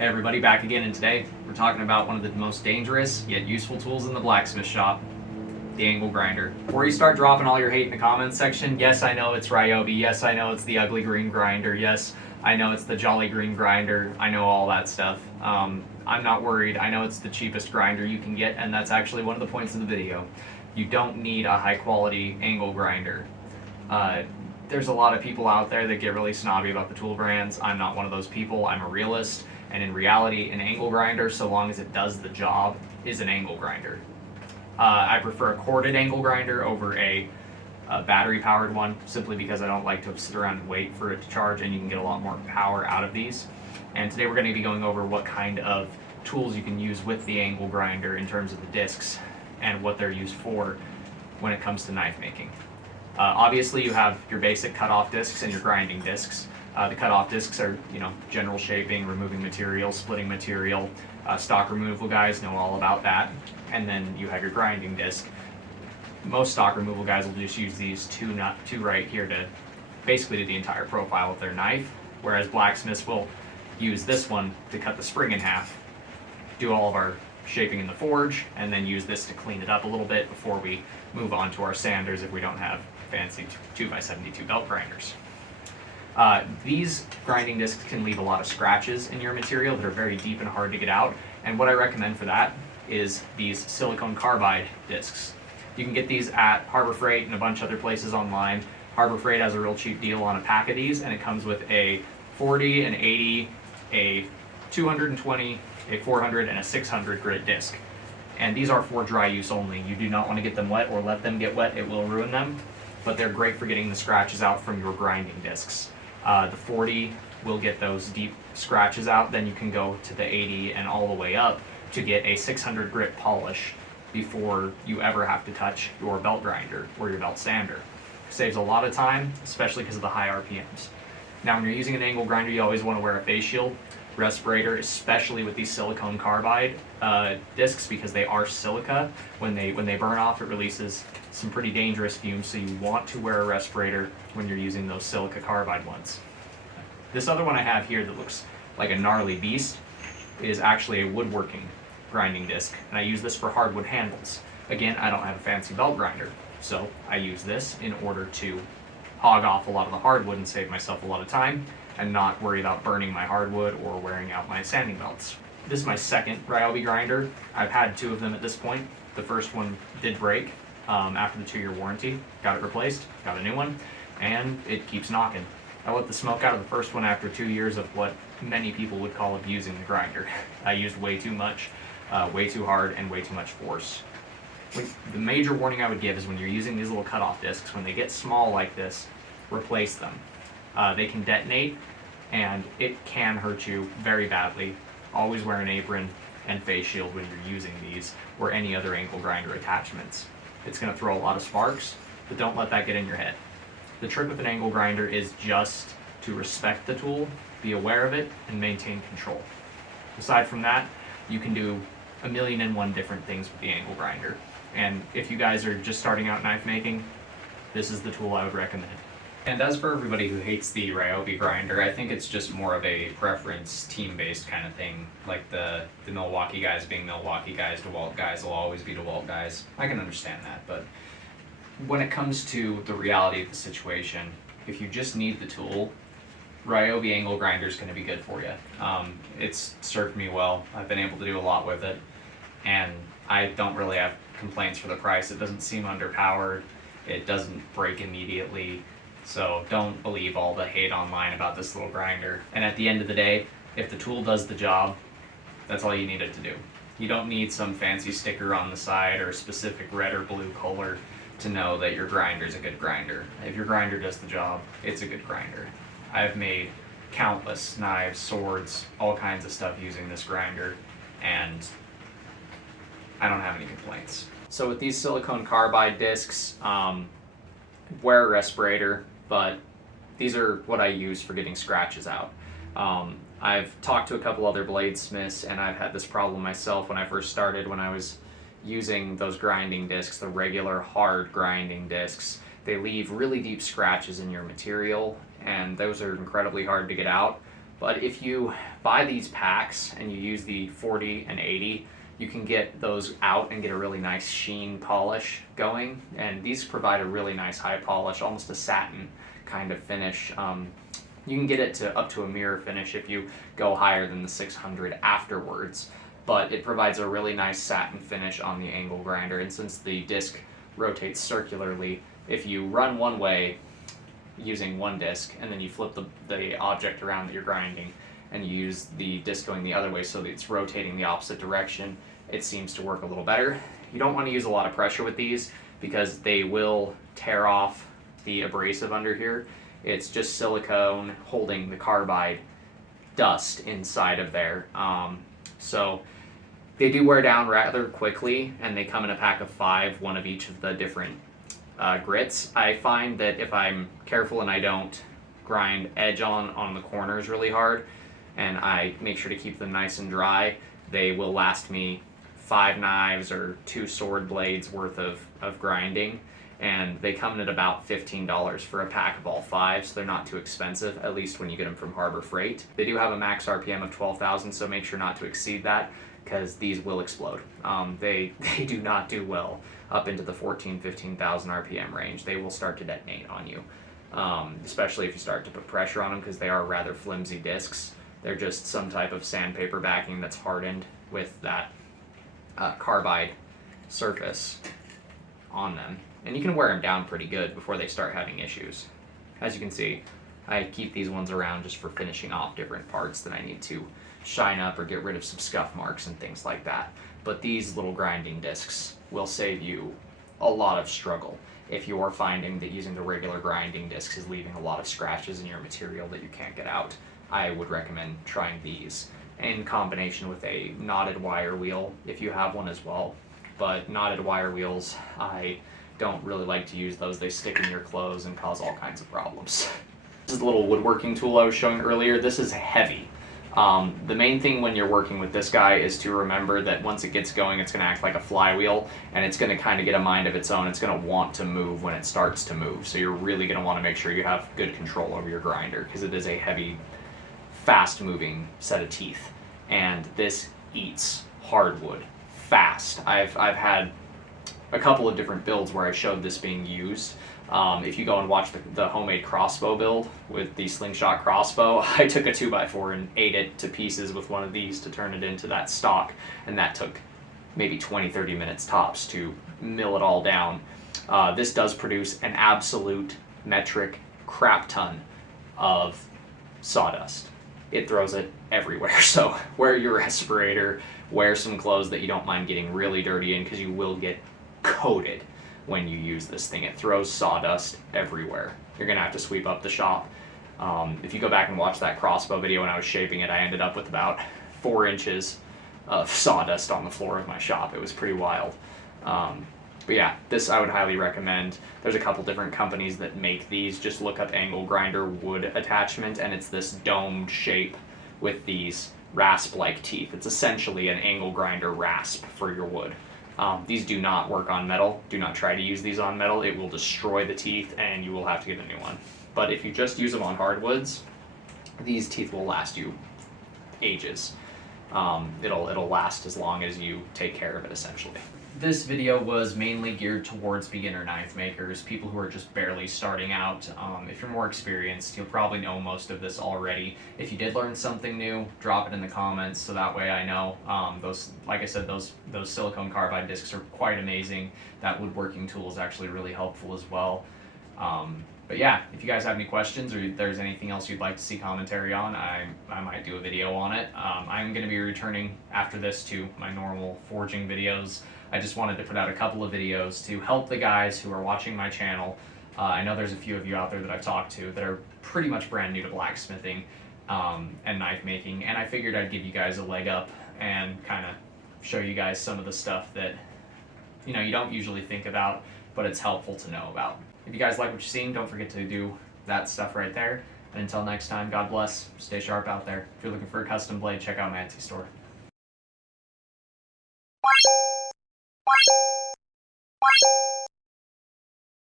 Hey everybody, back again, and today we're talking about one of the most dangerous yet useful tools in the blacksmith shop, the angle grinder. Before you start dropping all your hate in the comments section, yes, I know it's Ryobi, yes, I know it's the ugly green grinder, yes, I know it's the jolly green grinder, I know all that stuff. I'm not worried. I know it's the cheapest grinder you can get, and that's actually one of the points of the video. You don't need a high quality angle grinder. There's a lot of people out there that get really snobby about the tool brands. I'm not one of those people. I'm a realist. And in reality, an angle grinder, so long as it does the job, is an angle grinder. I prefer a corded angle grinder over a battery-powered one, simply because I don't like to sit around and wait for it to charge, and you can get a lot more power out of these. And today we're going to be going over what kind of tools you can use with the angle grinder in terms of the discs and what they're used for when it comes to knife making. Obviously, you have your basic cutoff discs and your grinding discs. The cutoff discs are, general shaping, removing material, splitting material. Stock removal guys know all about that. And then you have your grinding disc. Most stock removal guys will just use these two right here to basically do the entire profile of their knife, whereas blacksmiths will use this one to cut the spring in half, do all of our shaping in the forge, and then use this to clean it up a little bit before we move on to our sanders if we don't have fancy 2x72 belt grinders. These grinding discs can leave a lot of scratches in your material that are very deep and hard to get out, and what I recommend for that is these silicone carbide discs. You can get these at Harbor Freight and a bunch of other places online. Harbor Freight has a real cheap deal on a pack of these, and it comes with a 40, an 80, a 220, a 400, and a 600 grit disc. And these are for dry use only. You do not want to get them wet or let them get wet, it will ruin them, but they're great for getting the scratches out from your grinding discs. The 40 will get those deep scratches out, then you can go to the 80 and all the way up to get a 600 grit polish before you ever have to touch your belt grinder or your belt sander. Saves a lot of time, especially because of the high RPMs. Now when you're using an angle grinder, you always want to wear a face shield, respirator, especially with these silicone carbide discs, because they are silica. When they burn off, it releases some pretty dangerous fumes, so you want to wear a respirator when you're using those silica carbide ones. This other one I have here that looks like a gnarly beast is actually a woodworking grinding disc, and I use this for hardwood handles. Again, I don't have a fancy belt grinder, so I use this in order to hog off a lot of the hardwood and save myself a lot of time and not worry about burning my hardwood or wearing out my sanding belts. This is my second Ryobi grinder. I've had two of them at this point. The first one did break after the 2-year warranty. Got it replaced, got a new one, and it keeps knocking. I let the smoke out of the first one after 2 years of what many people would call abusing the grinder. I used way too much, way too hard, and way too much force. The major warning I would give is when you're using these little cutoff discs, when they get small like this, replace them. They can detonate, and it can hurt you very badly. Always wear an apron and face shield when you're using these or any other angle grinder attachments. It's going to throw a lot of sparks, but don't let that get in your head. The trick with an angle grinder is just to respect the tool, be aware of it, and maintain control. Aside from that, you can do 1,000,001 different things with the angle grinder. And if you guys are just starting out knife making, this is the tool I would recommend. And as for everybody who hates the Ryobi grinder, I think it's just more of a preference, team-based kind of thing. Like the Milwaukee guys being Milwaukee guys, DeWalt guys will always be DeWalt guys. I can understand that, but when it comes to the reality of the situation, if you just need the tool, Ryobi angle grinder is going to be good for you. It's served me well. I've been able to do a lot with it, and I don't really have complaints for the price. It doesn't seem underpowered. It doesn't break immediately. So don't believe all the hate online about this little grinder. And at the end of the day, if the tool does the job, that's all you need it to do. You don't need some fancy sticker on the side or a specific red or blue color to know that your grinder is a good grinder. If your grinder does the job, it's a good grinder. I've made countless knives, swords, all kinds of stuff using this grinder, and I don't have any complaints. So with these silicone carbide discs, wear a respirator, but these are what I use for getting scratches out. I've talked to a couple other bladesmiths, and I've had this problem myself when I first started, when I was using those grinding discs, the regular hard grinding discs. They leave really deep scratches in your material, and those are incredibly hard to get out. But if you buy these packs and you use the 40 and 80, you can get those out and get a really nice sheen polish going. And these provide a really nice high polish, almost a satin kind of finish. You can get it to up to a mirror finish if you go higher than the 600 afterwards. But it provides a really nice satin finish on the angle grinder. And since the disc rotates circularly, if you run one way using one disc and then you flip the object around that you're grinding and you use the disc going the other way so that it's rotating the opposite direction, it seems to work a little better. You don't want to use a lot of pressure with these because they will tear off the abrasive under here. It's just silicone holding the carbide dust inside of there. So they do wear down rather quickly, and they come in a pack of 5, one of each of the different grits. I find that if I'm careful and I don't grind edge on the corners really hard, and I make sure to keep them nice and dry, they will last me 5 knives or 2 sword blades worth of grinding. And they come in at about $15 for a pack of all 5, so they're not too expensive, at least when you get them from Harbor Freight. They do have a max RPM of 12,000, so make sure not to exceed that, because these will explode. They do not do well up into the 15,000 RPM range. They will start to detonate on you, especially if you start to put pressure on them, because they are rather flimsy discs. They're just some type of sandpaper backing that's hardened with that carbide surface on them. And you can wear them down pretty good before they start having issues. As you can see, I keep these ones around just for finishing off different parts that I need to shine up or get rid of some scuff marks and things like that. But these little grinding discs will save you a lot of struggle if you are finding that using the regular grinding discs is leaving a lot of scratches in your material that you can't get out. I would recommend trying these in combination with a knotted wire wheel if you have one as well. But knotted wire wheels, I don't really like to use those. They stick in your clothes and cause all kinds of problems. This is the little woodworking tool I was showing earlier. This is heavy. The main thing when you're working with this guy is to remember that once it gets going, it's going to act like a flywheel, and it's going to kind of get a mind of its own. It's going to want to move when it starts to move. So you're really going to want to make sure you have good control over your grinder, because it is a heavy, fast-moving set of teeth. And this eats hardwood fast. I've had a couple of different builds where I showed this being used. If you go and watch the homemade crossbow build with the slingshot crossbow, I took a 2x4 and ate it to pieces with one of these to turn it into that stock, and that took maybe 20-30 minutes tops to mill it all down. This does produce an absolute metric crap ton of sawdust. It throws it everywhere, so wear your respirator, wear some clothes that you don't mind getting really dirty in, because you will get coated when you use this thing. It throws sawdust everywhere. You're gonna have to sweep up the shop. If you go back and watch that crossbow video when I was shaping it, I ended up with about 4 inches of sawdust on the floor of my shop. It was pretty wild. But yeah, this I would highly recommend. There's a couple different companies that make these. Just look up angle grinder wood attachment, and it's this domed shape with these rasp-like teeth. It's essentially an angle grinder rasp for your wood. These do not work on metal. Do not try to use these on metal. It will destroy the teeth and you will have to get a new one. But if you just use them on hardwoods, these teeth will last you ages. It'll last as long as you take care of it, essentially. This video was mainly geared towards beginner knife makers, people who are just barely starting out. If you're more experienced, you'll probably know most of this already. If you did learn something new, drop it in the comments so that way I know. Like I said, those silicone carbide discs are quite amazing. That woodworking tool is actually really helpful as well. But yeah, if you guys have any questions or if there's anything else you'd like to see commentary on, I might do a video on it. I'm going to be returning after this to my normal forging videos. I just wanted to put out a couple of videos to help the guys who are watching my channel. I know there's a few of you out there that I've talked to that are pretty much brand new to blacksmithing and knife making, and I figured I'd give you guys a leg up and kind of show you guys some of the stuff that you don't usually think about, but it's helpful to know about. If you guys like what you're seeing, don't forget to do that stuff right there. And until next time, God bless. Stay sharp out there. If you're looking for a custom blade, check out my Etsy store.